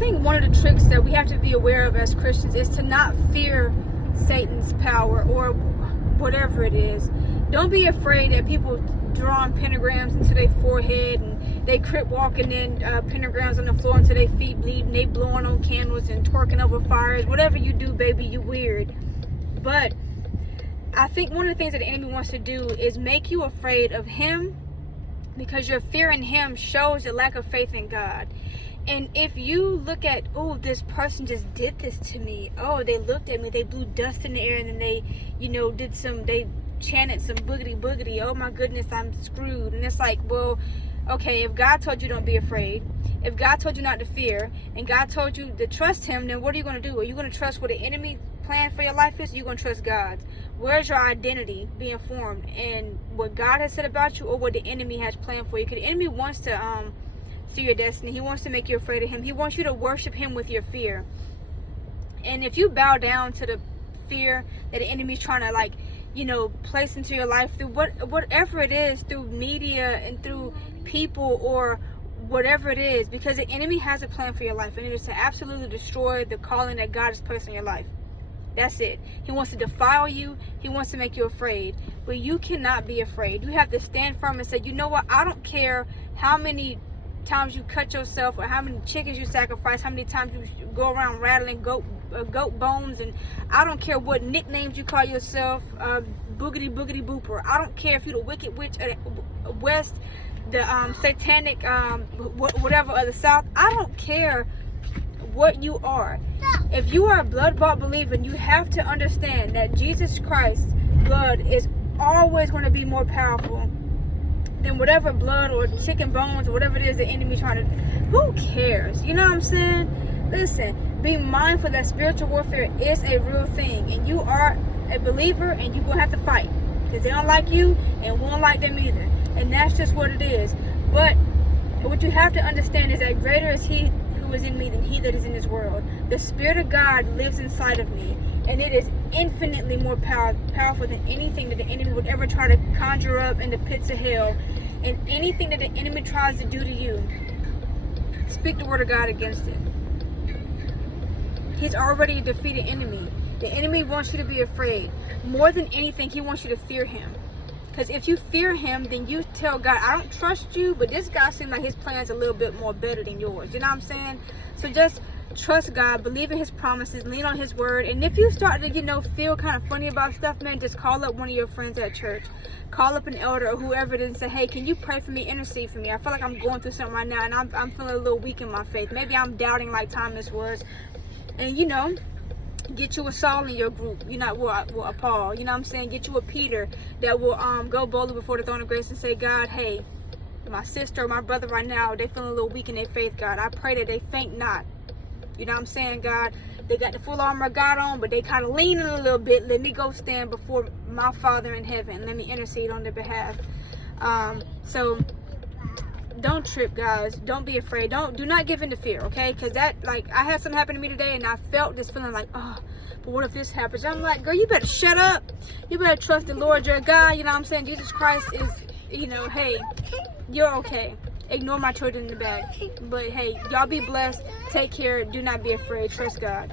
think one of the tricks that we have to be aware of as Christians is to not fear Satan's power or whatever it is. Don't be afraid that people drawing pentagrams into their forehead and they crip walking in pentagrams on the floor until their feet bleed and they blowing on candles and twerking over fires. Whatever you do, baby, you weird. But I think one of the things that the enemy wants to do is make you afraid of him, because your fear in him shows a lack of faith in God. And if you look at, oh, this person just did this to me. Oh, they looked at me. They blew dust in the air and then they, they chanted some boogity boogity. Oh my goodness, I'm screwed. And it's like, well, okay, if God told you don't be afraid, if God told you not to fear, and God told you to trust him, then what are you going to do? Are you going to trust what the enemy plan for your life is? Or are you going to trust God's? Where's your identity being formed? And what God has said about you or what the enemy has planned for you? Because the enemy wants to steal your destiny. He wants to make you afraid of him. He wants you to worship him with your fear. And if you bow down to the fear that the enemy's trying to place into your life through whatever it is, through media and through people or whatever it is, because the enemy has a plan for your life, and it is to absolutely destroy the calling that God has placed in your life. That's it. He wants to defile you. He wants to make you afraid. But you cannot be afraid. You have to stand firm and say, you know what? I don't care how many times you cut yourself or how many chickens you sacrifice, how many times you go around rattling goat bones, and I don't care what nicknames you call yourself, boogity boogity booper. I don't care if you're the wicked witch of the west, the satanic whatever of the south. I don't care what you are. If you are a blood-bought believer, you have to understand that Jesus Christ's blood is always going to be more powerful than whatever blood or chicken bones or whatever it is the enemy trying to. Who cares? You know what I'm saying? Listen, be mindful that spiritual warfare is a real thing, and you are a believer, and you're gonna have to fight because they don't like you and won't like them either, and that's just what it is. But what you have to understand is that greater is he who is in me than he that is in this world. The Spirit of God lives inside of me, and it is infinitely more powerful than anything that the enemy would ever try to conjure up in the pits of hell. And anything that the enemy tries to do to you, speak the word of God against it. He's already a defeated enemy. The enemy wants you to be afraid. More than anything, he wants you to fear him. Because if you fear him, then you tell God, I don't trust you, but this guy seems like his plan's a little bit more better than yours. You know what I'm saying? So just trust God, believe in his promises, lean on his word. And if you start to, feel kind of funny about stuff, man, just call up one of your friends at church. Call up an elder or whoever it is and say, hey, can you pray for me, intercede for me? I feel like I'm going through something right now, and I'm feeling a little weak in my faith. Maybe I'm doubting like Thomas was. And, get you a Saul in your group, a Paul, you know what I'm saying? Get you a Peter that will go boldly before the throne of grace and say, God, hey, my sister or my brother right now, they feeling a little weak in their faith, God. I pray that they faint not. You know what I'm saying, God? They got the full armor of God on, but they kind of leaning a little bit. Let me go stand before my Father in heaven. Let me intercede on their behalf. So don't trip, guys. Don't be afraid. Do not give in to fear, okay? Because I had something happen to me today, and I felt this feeling like, oh, but what if this happens? I'm like, girl, you better shut up. You better trust the Lord your God. You know what I'm saying? Jesus Christ is, hey, you're okay. Ignore my children in the back. But hey, y'all be blessed. Take care. Do not be afraid. Trust God.